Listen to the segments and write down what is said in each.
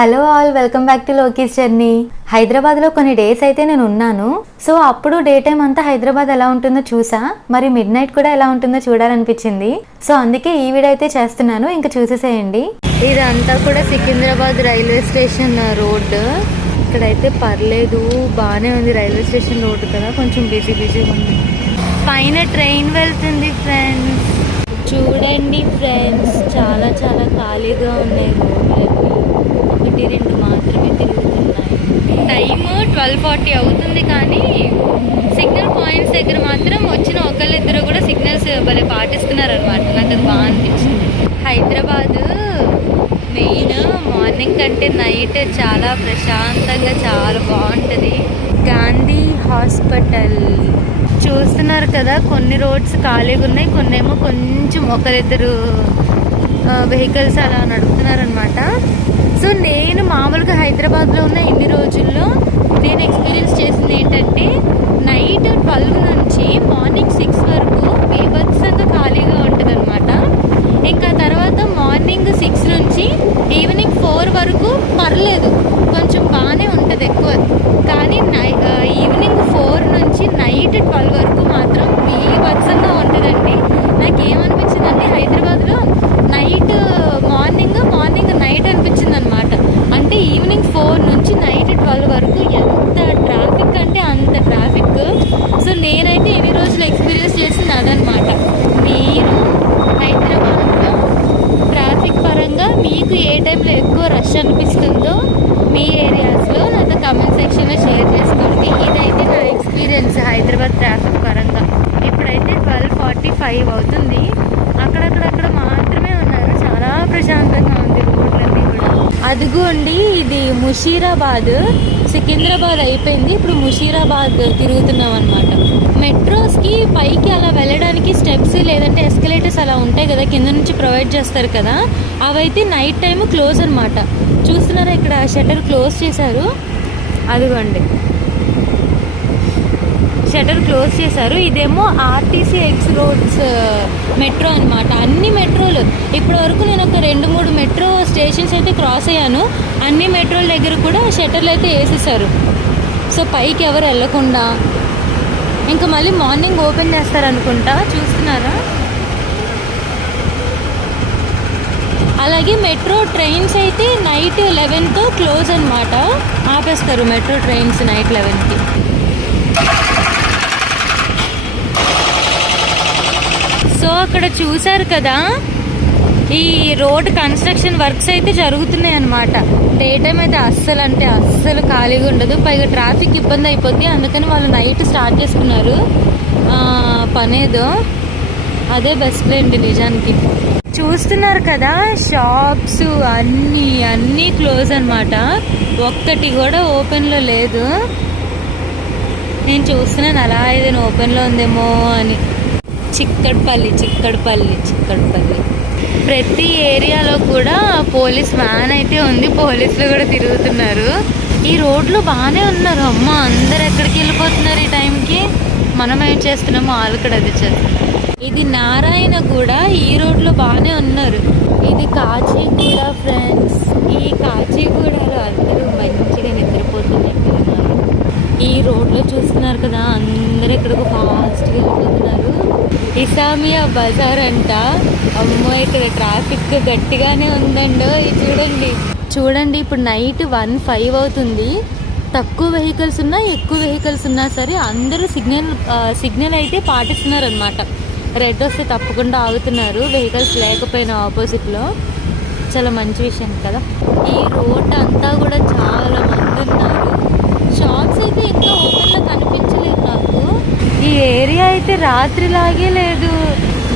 Hello all, welcome back to లోకీస్ journey. హైదరాబాద్లో కొన్ని డేస్ అయితే నేను ఉన్నాను. సో అప్పుడు డే టైం అంతా హైదరాబాద్ ఎలా ఉంటుందో చూసా, మరి మిడ్ నైట్ కూడా ఎలా ఉంటుందో చూడాలనిపించింది. సో అందుకే ఈ వీడియో అయితే చేస్తున్నాను, ఇంకా చూసేసేయండి. ఇదంతా కూడా సికింద్రాబాద్ రైల్వే స్టేషన్ రోడ్. ఇక్కడైతే పర్లేదు, బాగానే ఉంది. రైల్వే స్టేషన్ రోడ్ కదా, కొంచెం బిజీగా ఉంది. పైన ట్రైన్ వెళ్తుంది ఫ్రెండ్స్. చూడండి ఫ్రెండ్స్, చాలా ఖాళీగా ఉన్నాయి రోడ్లు. ఒకటి రెండు మాత్రమే తిరుగుతున్నాయి. టైమ్ 12:40 అవుతుంది, కానీ సిగ్నల్ పాయింట్స్ దగ్గర మాత్రం వచ్చిన ఒకళ్ళిద్దరు కూడా సిగ్నల్స్ భలే పాటిస్తున్నారు అనమాట. నాకు అది బాగా అనిపించింది. హైదరాబాద్ మెయిన్ మార్నింగ్ కంటే నైట్ చాలా ప్రశాంతంగా చాలా బాగుంటుంది. గాంధీ హాస్పిటల్ చూస్తున్నారు కదా, కొన్ని రోడ్స్ ఖాళీగా ఉన్నాయి, కొన్ని ఏమో కొంచెం ఒకరిద్దరు వెహికల్స్ అలా నడుపుతున్నారనమాట. సో నేను మామూలుగా హైదరాబాద్లో ఉన్న ఇన్ని రోజుల్లో నేను ఎక్స్పీరియన్స్ చేసింది ఏంటంటే, నైట్ 12 నుంచి మార్నింగ్ 6 వరకు బీభత్సంగా ఖాళీగా ఉంటుంది అనమాట. ఇంకా తర్వాత మార్నింగ్ 6 నుంచి ఈవినింగ్ 4 వరకు పర్లేదు, కొంచెం బాగానే ఉంటుంది ఎక్కువ. కానీ ఈవినింగ్ 4 నుంచి నైట్ 12 వరకు మాత్రం బీభత్సంగా ఉంటుందండి. నాకు ఏమనిపించిందంటే, హైదరాబాద్లో నైట్ మార్నింగ్ నైట్ అనిపించింది అనమాట. అంటే ఈవినింగ్ 4 నుంచి నైట్ 12 వరకు ఎంత ట్రాఫిక్ అంటే అంత ట్రాఫిక్. సో నేనైతే ఎన్ని రోజులు ఎక్స్పీరియన్స్ చేసింది అదనమాట. మీరు హైదరాబాద్లో ట్రాఫిక్ పరంగా మీకు ఏ టైంలో ఎక్కువ రష్ అనిపిస్తుందో మీ ఏరియాస్లో నాతో కమెంట్ సెక్షన్లో షేర్ చేసుకోండి. ఇదైతే నా ఎక్స్పీరియన్స్ హైదరాబాద్ ట్రాఫిక్ పరంగా. ఇప్పుడైతే 12:45 అవుతుంది. అక్కడక్కడ మాత్రమే ఉన్నారు. చాలా ప్రశాంతంగా ఉంది రోడ్లన్నీ కూడా. అదిగోండి, ఇది ముషీరాబాద్. సికింద్రాబాద్ అయిపోయింది, ఇప్పుడు ముషీరాబాద్ తిరుగుతున్నాం అనమాట. మెట్రోస్కి పైకి అలా వెళ్ళడానికి స్టెప్స్ లేదంటే ఎస్కలేటర్స్ అలా ఉంటాయి కదా, కింద నుంచి ప్రొవైడ్ చేస్తారు కదా, అవైతే నైట్ టైం క్లోజ్ అనమాట. చూస్తున్నారా, ఇక్కడ షట్టర్ క్లోజ్ చేశారు. అదిగోండి, షట్టర్ క్లోజ్ చేశారు. ఇదేమో ఆర్టీసీ ఎక్స్ రోడ్స్ మెట్రో అనమాట. అన్ని మెట్రోలు ఇప్పటి వరకు నేను ఒక 2-3 మెట్రో స్టేషన్స్ అయితే క్రాస్ అయ్యాను. అన్ని మెట్రోల దగ్గర కూడా షట్టర్లు అయితే వేసేసారు. సో పైకి ఎవరు వెళ్ళకుండా, ఇంకా మళ్ళీ మార్నింగ్ ఓపెన్ చేస్తారనుకుంటా. చూస్తున్నారా, అలాగే మెట్రో ట్రైన్స్ అయితే నైట్ 11తో క్లోజ్ అనమాట. ఆపేస్తారు మెట్రో ట్రైన్స్ నైట్ 11కి. సో అక్కడ చూసారు కదా, ఈ రోడ్ కన్స్ట్రక్షన్ వర్క్స్ అయితే జరుగుతున్నాయి అనమాట. డే టైం అయితే అస్సలు ఖాళీగా ఉండదు. పైగా ట్రాఫిక్ ఇబ్బంది అయిపోద్ది, అందుకని వాళ్ళు నైట్ స్టార్ట్ చేసుకున్నారు పనేదో. అదే బెస్ట్ లేండి నిజానికి. చూస్తున్నారు కదా, షాప్స్ అన్నీ క్లోజ్ అనమాట. ఒక్కటి కూడా ఓపెన్లో లేదు. నేను చూస్తున్నాను అలా ఏదైనా ఓపెన్లో ఉందేమో అని. చిక్కడపల్లి ప్రతి ఏరియాలో కూడా పోలీస్ వ్యాన్ అయితే ఉంది, పోలీసులు కూడా తిరుగుతున్నారు. ఈ రోడ్లు బాగానే ఉన్నారు. అమ్మ, అందరు ఎక్కడికి వెళ్ళిపోతున్నారు ఈ టైంకి. మనం ఏం చేస్తున్నామో వాళ్ళు కూడా అది చేస్తున్నారు. ఇది నారాయణగూడ, ఈ రోడ్లో బాగానే ఉన్నారు. ఇది కాచిగూడ ఫ్రెండ్స్. ఈ కాచిగూడలో అందరూ మంచిగా నిద్రపోతున్నట్టున్నారు. ఈ రోడ్లో చూస్తున్నారు కదా, అందరు ఎక్కడికి ఫాస్ట్గా వెళ్ళిపోతున్నారు. ఇసామియా బజార్ అంట. అమ్మో, ఇక్కడ ట్రాఫిక్ గట్టిగానే ఉందండో. ఇది చూడండి, ఇప్పుడు నైట్ 1:05 అవుతుంది. తక్కువ వెహికల్స్ ఉన్నా ఎక్కువ వెహికల్స్ ఉన్నా సరే అందరూ సిగ్నల్ అయితే పాటిస్తున్నారు అనమాట. రెడ్ వస్తే తప్పకుండా ఆగుతున్నారు, వెహికల్స్ లేకపోయినా ఆపోజిట్లో. చాలా మంచి విషయం కదా. ఈ రోడ్ అంతా కూడా చాలా మంది ఉన్నారు. షాప్స్ అయితే ఇంకా ఓపెన్లో కనిపించలేదు నాకు. ఈ ఏరియా అయితే రాత్రిలాగే లేదు,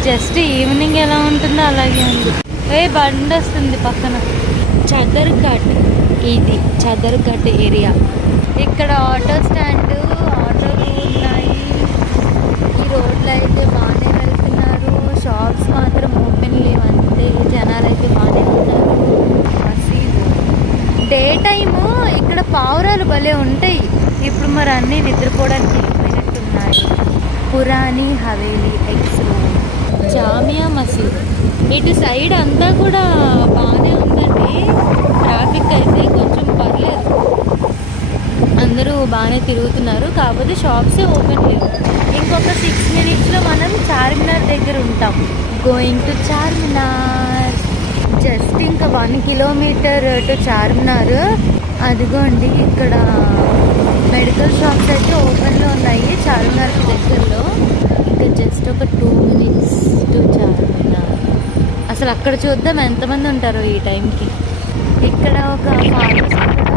జస్ట్ ఈవినింగ్ ఎలా ఉంటుందో అలాగే ఉంది. బండి వస్తుంది పక్కన. చదర్ఘట్, ఇది చదర్ఘట్ ఏరియా. ఇక్కడ ఆటో స్టాండ్, ఆటోలు ఉన్నాయి. ఈ రోడ్లు అయితే బాగానే వెళ్తున్నారు. షాప్స్ మాత్రం ఓపెన్ లేవు, అంతే. జనాలు అయితే బాగానే ఉన్నారు. డే టైము ఇక్కడ పావురాలు భలే ఉంటాయి. ఇప్పుడు మరి అన్నీ నిద్రపోవడానికి వెళ్ళిపోయినట్టున్నాయి. పురాణి హవేలీ ఎక్స్ రోడ్, జామియా మసీద్. ఇటు సైడ్ అంతా కూడా బాగానే ఉందండి. ట్రాఫిక్ అయితే బాగానే తిరుగుతున్నారు, కాకపోతే షాప్సే ఓపెన్ లేవు. ఇంకొక 6 minutesలో మనం చార్మినార్ దగ్గర ఉంటాం. Going to Charminar. జస్ట్ ఇంకా 1 kilometer టు చార్మినార్. అదిగోండి ఇక్కడ మెడికల్ షాప్స్ అయితే ఓపెన్లో ఉన్నాయి చార్మినార్కి దగ్గరలో. ఇంకా జస్ట్ ఒక 2 minutes టు చార్మినార్. అసలు అక్కడ చూద్దాం ఎంతమంది ఉంటారో ఈ టైంకి. ఇక్కడ ఒక ఫార్మసీ కూడా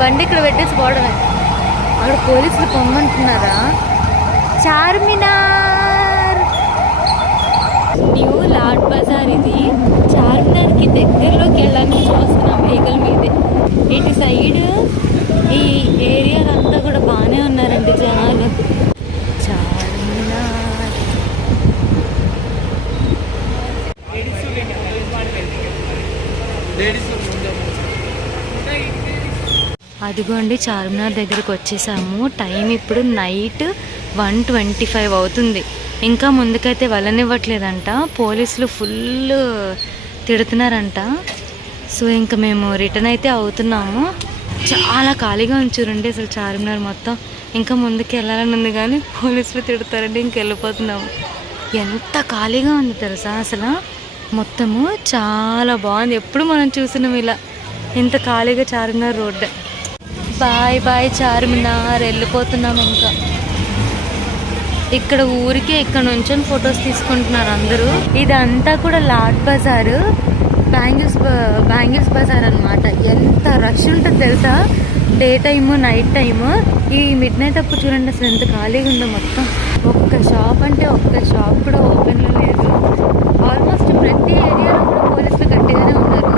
బండి ఇక్కడ పెట్టేసి పోవడమే. అక్కడ పోలీసులు పొమ్మంటున్నారా. చార్మినార్ న్యూ లాడ్ బజార్ ఇది. చార్మినార్కి దగ్గరలోకి వెళ్ళడానికి చూస్తున్నాం వెహికల్ మీదే. ఇటు సైడ్ ఈ ఏరియా అంతా కూడా బాగానే ఉన్నారండి జనాలు. చార్మినార్ అదిగోండి చార్మినార్ దగ్గరకు వచ్చేసాము. టైం ఇప్పుడు నైట్ 1:25 అవుతుంది. ఇంకా ముందుకైతే వెళ్ళనివ్వట్లేదంట, పోలీసులు ఫుల్ తిడుతున్నారంట. సో ఇంకా మేము రిటర్న్ అయితే అవుతున్నాము. చాలా ఖాళీగా ఉంచురండి అసలు చార్మినార్ మొత్తం. ఇంకా ముందుకు వెళ్ళాలని ఉంది కానీ పోలీసులు తిడతారండి, ఇంక వెళ్ళిపోతున్నాము. ఎంత ఖాళీగా ఉంది తెలుసా అసలు. మొత్తము చాలా బాగుంది. ఎప్పుడు మనం చూసినాం ఇలా ఇంత ఖాళీగా Charminar road. Bye bye Charminar, వెళ్ళిపోతున్నాం. ఇంకా ఇక్కడ ఊరికే ఇక్కడ నుంచి ఫొటోస్ తీసుకుంటున్నారు అందరూ. ఇదంతా కూడా లాడ్ బజార్, బ్యాంగిల్స్ బజార్ అనమాట. ఎంత రష్ ఉంటుంది తెలుసా డే టైము నైట్ టైము. ఈ మిడ్ నైట్ అప్పుడు చూడండి అసలు ఎంత ఖాళీగా ఉందో మొత్తం. ఒక్క షాప్ అంటే ఒక్క షాప్ కూడా ఓపెన్లో లేదు. ఆల్మోస్ట్ ప్రతి ఏరియాలో కూడా పోలీసులు గట్టిగానే ఉన్నారు.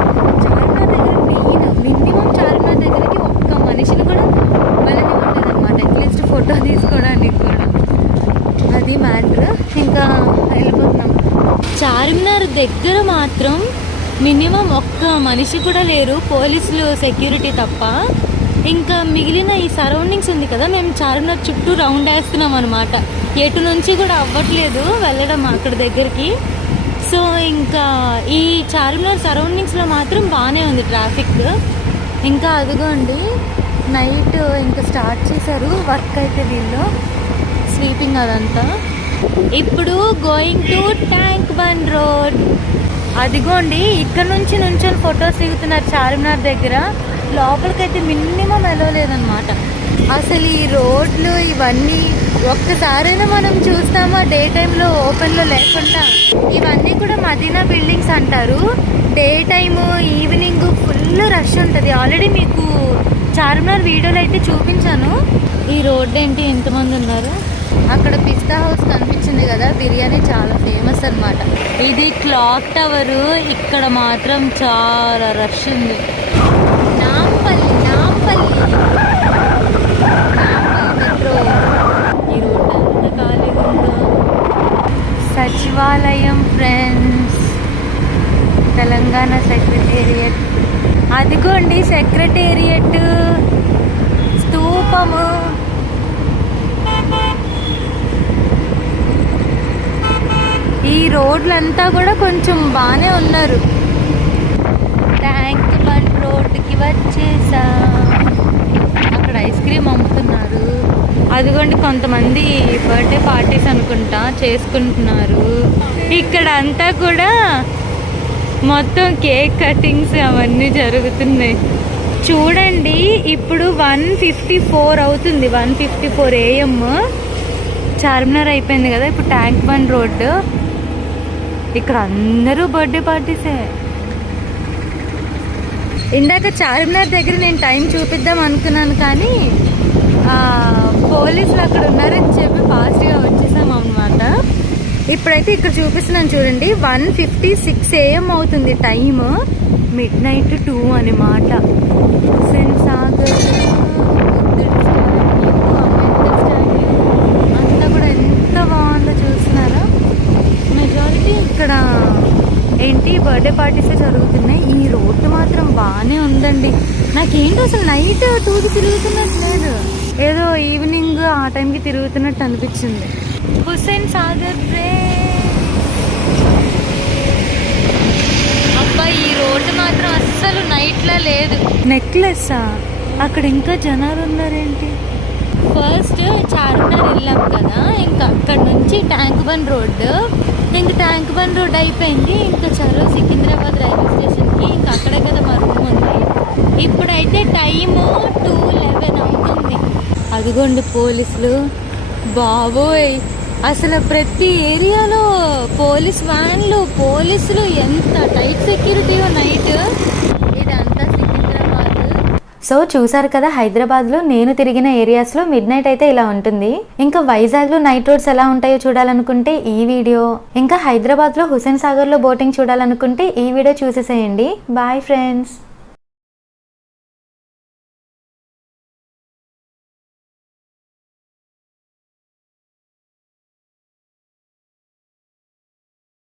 చార్మినార్ దగ్గర మినిమం చార్మినార్ దగ్గరికి ఒక్క మనిషిని కూడా వెళ్ళనివ్వట్లేదు అనమాట, అట్లీస్ట్ ఫోటో తీసుకోవడానికి కూడా. అది మ్యాటర్. ఇంకా వెళ్ళిపోతున్నాం. చార్మినార్ దగ్గర మాత్రం మినిమం ఒక్క మనిషి కూడా లేరు, పోలీసులు సెక్యూరిటీ తప్ప. ఇంకా మిగిలిన ఈ సరౌండింగ్స్ ఉంది కదా, మేము చార్మినార్ చుట్టూ రౌండ్ వేస్తున్నాం అనమాట. ఎటు నుంచి కూడా అవ్వట్లేదు వెళ్ళడం అక్కడ దగ్గరికి. సో ఇంకా ఈ చార్మినార్ సరౌండింగ్స్లో మాత్రం బాగానే ఉంది ట్రాఫిక్. ఇంకా అదిగోండి నైట్ ఇంకా స్టార్ట్ చేశారు వర్క్ అయితే వీళ్ళు, స్లీపింగ్ అదంతా. ఇప్పుడు going to tank bund road. అదిగోండి ఇక్కడ నుంచి నుంచొని ఫొటోస్ దిగుతున్నారు చార్మినార్ దగ్గర. లోపలికైతే మినిమం వెళ్ళలేదన్నమాట. అసలు ఈ రోడ్లు ఇవన్నీ ఒక్కసారైనా మనం చూస్తామా డే టైంలో ఓపెన్లో లేకుండా. ఇవన్నీ కూడా మదీనా బిల్డింగ్స్ అంటారు. Day time evening full rush ఉంటుంది. ఆల్రెడీ మీకు చార్మినార్ వీడియోలో అయితే చూపించాను. ఈ రోడ్ ఏంటి ఎంతమంది ఉన్నారు. అక్కడ పిస్తా హౌస్ కనిపించింది కదా, బిర్యానీ చాలా ఫేమస్ అనమాట. ఇది క్లాక్ టవరు. ఇక్కడ మాత్రం చాలా రష్ ఉంది. నాంపల్లి మెట్రో. ఈ రోడ్ ఎంత ఖాళీగా ఉందో. సచివాలయం ఫ్రెండ్స్, తెలంగాణ సెక్రటేరియట్. అదిగోండి సెక్రటేరియట్ స్తూపము. ఈ రోడ్లంతా కూడా కొంచెం బాగానే ఉన్నారు. ట్యాంక్ బండ్ రోడ్డుకి వచ్చేసా. అక్కడ ఐస్ క్రీమ్ అమ్ముతున్నారు. అదిగోండి కొంతమంది బర్త్డే పార్టీస్ అనుకుంటా చేసుకుంటున్నారు. ఇక్కడ అంతా కూడా మొత్తం కేక్ కటింగ్స్ అవన్నీ జరుగుతున్నాయి. చూడండి ఇప్పుడు 1:54 అవుతుంది. 1:54 AM. చార్మినార్ అయిపోయింది కదా, ఇప్పుడు ట్యాంక్ బండ్ రోడ్డు. ఇక్కడ అందరూ బర్త్డే పార్టీసే. ఇందాక చార్మినార్ దగ్గర నేను టైం చూపిద్దాం అనుకున్నాను కానీ పోలీసులు అక్కడ ఉన్నారని చెప్పి ఫాస్ట్గా వచ్చేసాం అన్నమాట. ఇప్పుడైతే ఇక్కడ చూపిస్తున్నాను చూడండి, 1:56 AM అవుతుంది టైము. మిడ్ నైట్ 2 అనమాట. హుస్సేన్ సాగర్, అంతా కూడా ఎంత బాగుందో చూస్తున్నారా. మెజారిటీ ఇక్కడ ఏంటి బర్త్డే పార్టీసే జరుగుతున్నాయి. ఈ రోడ్డు మాత్రం బాగానే ఉందండి. నాకేంటో అసలు నైట్ 2కి తిరుగుతున్నట్టు లేదు, ఏదో ఈవినింగ్ ఆ టైంకి తిరుగుతున్నట్టు అనిపించింది. హుస్సేన్ సాగర్ అబ్బా, ఈ రోడ్డు మాత్రం అస్సలు నైట్లా లేదు. నెక్లెస్సా? అక్కడ ఇంకా జనాలు ఉన్నారేంటి? ఫస్ట్ చార్మినార్ వెళ్ళాం కదా, ఇంకా అక్కడ నుంచి ట్యాంక్ బండ్ రోడ్డు, ఇంకా ట్యాంక్ బండ్ రోడ్ అయిపోయింది, ఇంకా చలో సికింద్రాబాద్ రైల్వే స్టేషన్కి. ఇంకా అక్కడే కదా మా రూమ్ ఉంది. ఇప్పుడైతే టైము 2:11 అవుతుంది. అదిగోండి పోలీసులు. బాబోయ్, అసలు ప్రతి ఏరియాలో పోలీస్ వ్యాన్లు, పోలీసులు, ఎంత టైట్ సెక్యూరిటీయో నైట్. ఇదంతా సికింద్రాబాద్. సో చూసారు కదా, హైదరాబాద్లో నేను తిరిగిన ఏరియాస్లో మిడ్ నైట్ అయితే ఇలా ఉంటుంది. ఇంకా వైజాగ్లో నైట్ రోడ్స్ ఎలా ఉంటాయో చూడాలనుకుంటే ఈ వీడియో, ఇంకా హైదరాబాద్లో హుస్సేన్ సాగర్లో బోటింగ్ చూడాలనుకుంటే ఈ వీడియో చూసేసేయండి. Bye friends.